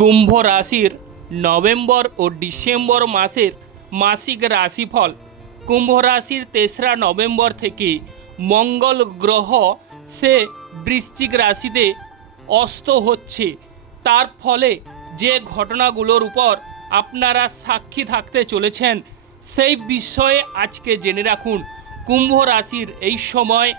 কুম্ভ রাশির নভেম্বর ও ডিসেম্বর মাসের মাসিক রাশিফল। কুম্ভ রাশির তেসরা নভেম্বর থেকে মঙ্গল গ্রহ সে বৃশ্চিক রাশিতে অস্ত হচ্ছে। তার ফলে যে ঘটনাগুলোর উপর আপনারা সাক্ষী থাকতে চলেছেন, সেই বিষয়ে আজকে জেনে রাখুন। কুম্ভ রাশির এই সময়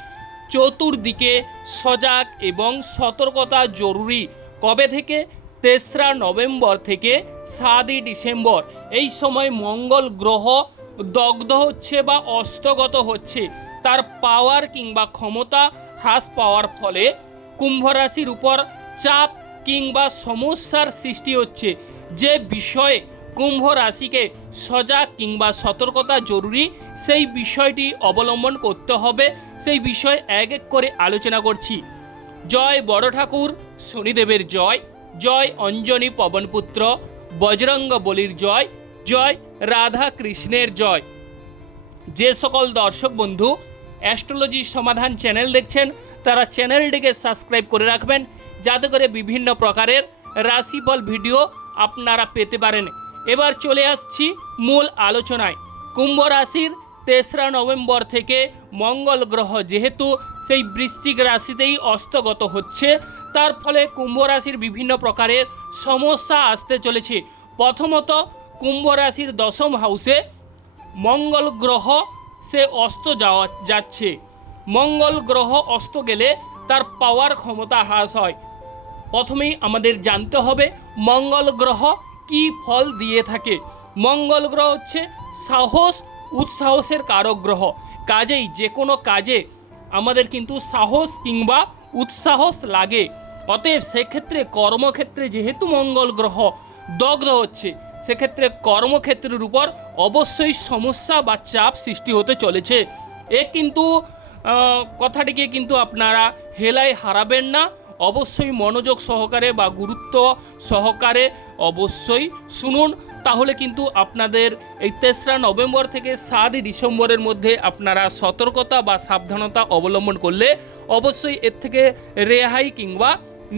চতুর্দিকে সজাগ এবং সতর্কতা জরুরি। কবে থেকে? তেসরা নভেম্বর থেকে সাতই ডিসেম্বর। এই সময় মঙ্গল গ্রহ দগ্ধ হচ্ছে বা অস্তগত হচ্ছে। তার পাওয়ার কিংবা ক্ষমতা হ্রাস পাওয়ার ফলে কুম্ভ রাশির উপর চাপ কিংবা সমস্যার সৃষ্টি হচ্ছে। যে বিষয়ে কুম্ভ রাশিকে সজাগ কিংবা সতর্কতা জরুরি, সেই বিষয়টি অবলম্বন করতে হবে। সেই বিষয়ে এক এক করে আলোচনা করছি। জয় বড় ঠাকুর, শনিদেবের জয়। জয় অঞ্জনী পবনপুত্র, বজরঙ্গ বলির জয় জয় রাধা কৃষ্ণের জয়। যে সকল দর্শক বন্ধু অ্যাস্ট্রোলজি সমাধান চ্যানেল দেখছেন, তারা চ্যানেলটিকে সাবস্ক্রাইব করে রাখবেন, যাতে করে বিভিন্ন প্রকারের রাশিফল ভিডিও আপনারা পেতে পারেন। এবার চলে আসছি মূল আলোচনায়। কুম্ভ রাশির তেসরা নভেম্বর থেকে মঙ্গল গ্রহ যেহেতু সেই বৃশ্চিক রাশিতেই অস্তগত হচ্ছে তার ফলে কুম্ভ রাশির বিভিন্ন প্রকারের সমস্যা আসতে চলেছে। প্রথমত, কুম্ভ রাশির দশম হাউসে মঙ্গল গ্রহ সে অস্ত যাওয়া, যাচ্ছে। মঙ্গল গ্রহ অস্ত গেলে তার পাওয়ার ক্ষমতা হ্রাস হয়। প্রথমেই আমাদের জানতে হবে, মঙ্গল গ্রহ কি ফল দিয়ে থাকে। মঙ্গল গ্রহ হচ্ছে সাহস, উৎসাহসের কারক গ্রহ। কাজেই যে কোনো কাজে আমাদের কিন্তু সাহস কিংবা উৎসাহস লাগে। অতএব সেক্ষেত্রে কর্মক্ষেত্রে যেহেতু মঙ্গল গ্রহ দগ্ধ হচ্ছে, সেক্ষেত্রে কর্মক্ষেত্রের উপর অবশ্যই সমস্যা বা চাপ সৃষ্টি হতে চলেছে। এ কিন্তু কথাটিকে কিন্তু আপনারা হেলায় হারাবেন না। অবশ্যই মনোযোগ সহকারে বা গুরুত্ব সহকারে অবশ্যই শুনুন। তাহলে কিন্তু আপনাদের এই তেসরা নভেম্বর থেকে সাতই ডিসেম্বরের মধ্যে আপনারা সতর্কতা বা সাবধানতা অবলম্বন করলে অবশ্যই এর থেকে রেহাই কিংবা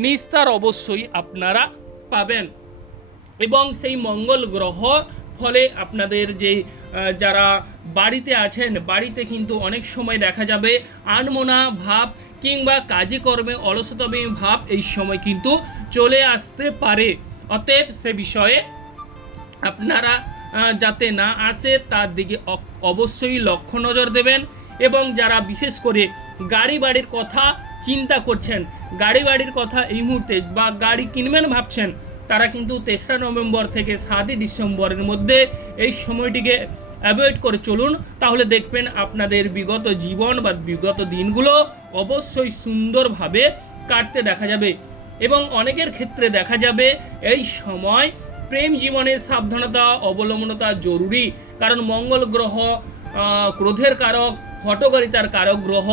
নিস্তার অবশ্যই আপনারা পাবেন। এবং সেই মঙ্গল গ্রহ ফলে আপনাদের যে যারা বাড়িতে আছেন, বাড়িতে কিন্তু অনেক সময় দেখা যাবে আনমোনা ভাব কিংবা কাজে কর্মে অলসতামী ভাব এই সময় কিন্তু চলে আসতে পারে। অতএব সে বিষয়ে আপনারা যাতে না আসে, তার দিকে অবশ্যই লক্ষ্য নজর দেবেন। এবং যারা বিশেষ করে গাড়ি বাড়ির কথা চিন্তা করছেন গাড়ি বাড়ির কথা এই মুহূর্তে বা গাড়ি কিনবেন ভাবছেন, তারা কিন্তু তেসরা নভেম্বর থেকে সাতই ডিসেম্বরের মধ্যে এই সময়টিকে অ্যাভয়েড করে চলুন। তাহলে দেখবেন আপনাদের বিগত জীবন বা বিগত দিনগুলো অবশ্যই সুন্দরভাবে কাটতে দেখা যাবে এবং অনেকের ক্ষেত্রে দেখা যাবে এই সময় প্রেম জীবনে সাবধানতা, অবলম্বনতা জরুরি। কারণ মঙ্গল গ্রহ ক্রোধের কারক হটকারিতার কারক গ্রহ,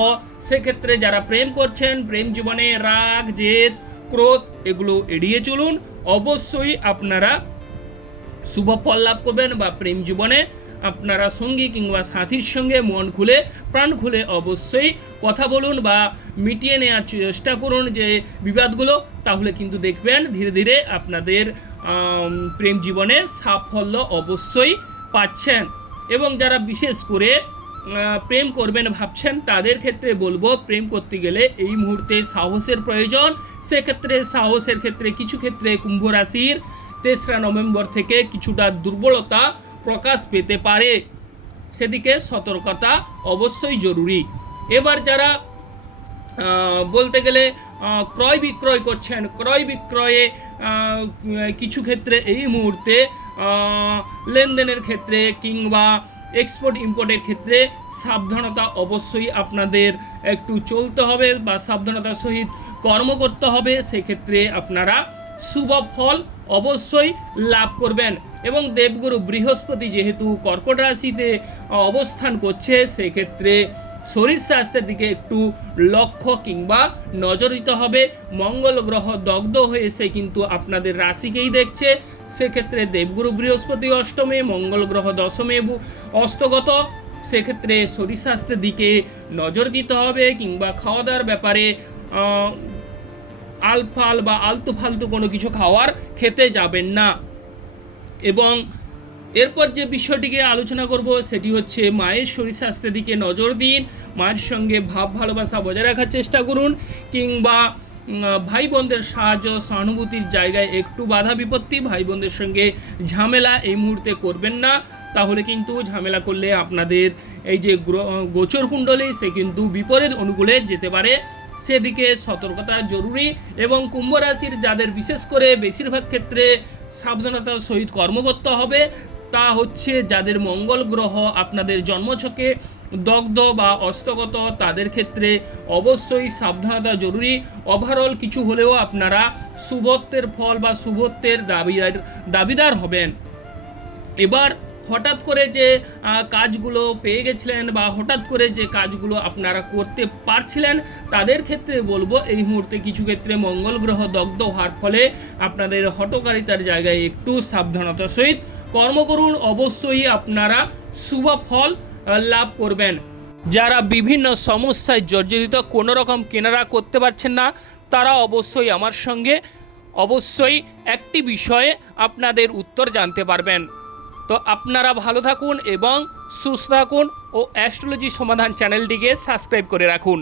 সেক্ষেত্রে যারা প্রেম করছেন, প্রেম জীবনে রাগ, জেদ, ক্রোধ, এগুলো এড়িয়ে চলুন। অবশ্যই আপনারা শুভ ফল লাভ করবেন বা প্রেম জীবনে আপনারা সঙ্গী কিংবা সাথীর সঙ্গে মন খুলে, প্রাণ খুলে অবশ্যই কথা বলুন বা মিটিয়ে নেওয়ার চেষ্টা করুন যে বিবাদগুলো, তাহলে কিন্তু দেখবেন ধীরে ধীরে আপনাদের প্রেম জীবনে সাফল্য অবশ্যই পাচ্ছেন। এবং যারা বিশেষ করে প্রেম করবেন ভাবছেন, তাদের ক্ষেত্রে বলব, প্রেম করতে গেলে এই মুহূর্তে সাহসের প্রয়োজন। সেক্ষেত্রে সাহসের ক্ষেত্রে কিছু ক্ষেত্রে কুম্ভ রাশির তেসরা নভেম্বর থেকে কিছুটা দুর্বলতা প্রকাশ পেতে পারে। সেদিকে সতর্কতা অবশ্যই জরুরি। এবার যারা বলতে গেলে ক্রয় বিক্রয় করছেন, ক্রয় বিক্রয়ে কিছু ক্ষেত্রে এই মুহূর্তে লেনদেনের ক্ষেত্রে কিংবা এক্সপোর্ট ইম্পোর্টের ক্ষেত্রে সাবধানতা অবশ্যই আপনাদের একটু চলতে হবে বা সাবধানতার সহিত কর্ম করতে হবে। সেক্ষেত্রে আপনারা শুভ ফল অবশ্যই লাভ করবেন এবং দেবগুরু বৃহস্পতি যেহেতু কর্কট রাশিতে অবস্থান করছে, সেক্ষেত্রে শরীর স্বাস্থ্যের দিকে একটু লক্ষ্য কিংবা নজর দিতে হবে। মঙ্গল গ্রহ দগ্ধ হয়ে সে কিন্তু আপনাদের রাশিকেই দেখছে। সেক্ষেত্রে দেবগুরু বৃহস্পতি অষ্টমে, মঙ্গল গ্রহ দশমে অস্তগত। সেক্ষেত্রে শরীর স্বাস্থ্যের দিকে নজর দিতে হবে কিংবা খাওয়া দাওয়ার ব্যাপারে আলফাল বা আলতু ফালতু কোনো কিছু খাওয়ার খেতে যাবেন না। এবং এরপর যে বিষয়টিকে আলোচনা করব সেটি হচ্ছে মায়ের শরীর স্বাস্থ্যের দিকে নজর দিন, মায়ের সঙ্গে ভাব ভালোবাসা বজায় রাখার চেষ্টা করুন কিংবা ভাই বোনদের সাহায্য, সহানুভূতির জায়গায় একটু বাধা বিপত্তি ভাই বোনদের সঙ্গে ঝামেলা এই মুহূর্তে করবেন না। তাহলে কিন্তু ঝামেলা করলে আপনাদের এই যে গোচর কুণ্ডলী, সে কিন্তু বিপরীত অনুকূলে যেতে পারে। সেদিকে সতর্কতা জরুরি এবং কুম্ভ রাশির যাদের বিশেষ করে বেশিরভাগ ক্ষেত্রে সাবধানতার সহিত কর্ম করতে হবে, তা হচ্ছে যাদের মঙ্গল গ্রহ আপনাদের জন্মছকে দগ্ধ বা অস্তগত তাদের ক্ষেত্রে অবশ্যই সাবধানতা জরুরি। ওভারঅল কিছু হলেও আপনারা শুভত্বের ফল বা শুভত্বের দাবিদার দাবিদার হবেন। এবার হঠাৎ করে যে কাজগুলো পেয়ে গেছিলেন বা হঠাৎ করে যে কাজগুলো আপনারা করতে পারছিলেন, তাদের ক্ষেত্রে বলব এই মুহূর্তে কিছু ক্ষেত্রে মঙ্গল গ্রহ দগ্ধ হওয়ার ফলে আপনাদের হটকারিতার জায়গায় একটু সাবধানতা সহিত কর্ম করুন। অবশ্যই আপনারা শুভ ফল লাভ করবেন। যারা বিভিন্ন সমস্যায় জর্জরিত কোনো রকম কেনারা করতে পারছেন না, তারা অবশ্যই আমার সঙ্গে অবশ্যই একটি বিষয়ে আপনাদের উত্তর জানতে পারবেন। তো আপনারা ভালো থাকুন এবং সুস্থ থাকুন ও অ্যাস্ট্রোলজি সমাধান চ্যানেলটিকে সাবস্ক্রাইব করে রাখুন।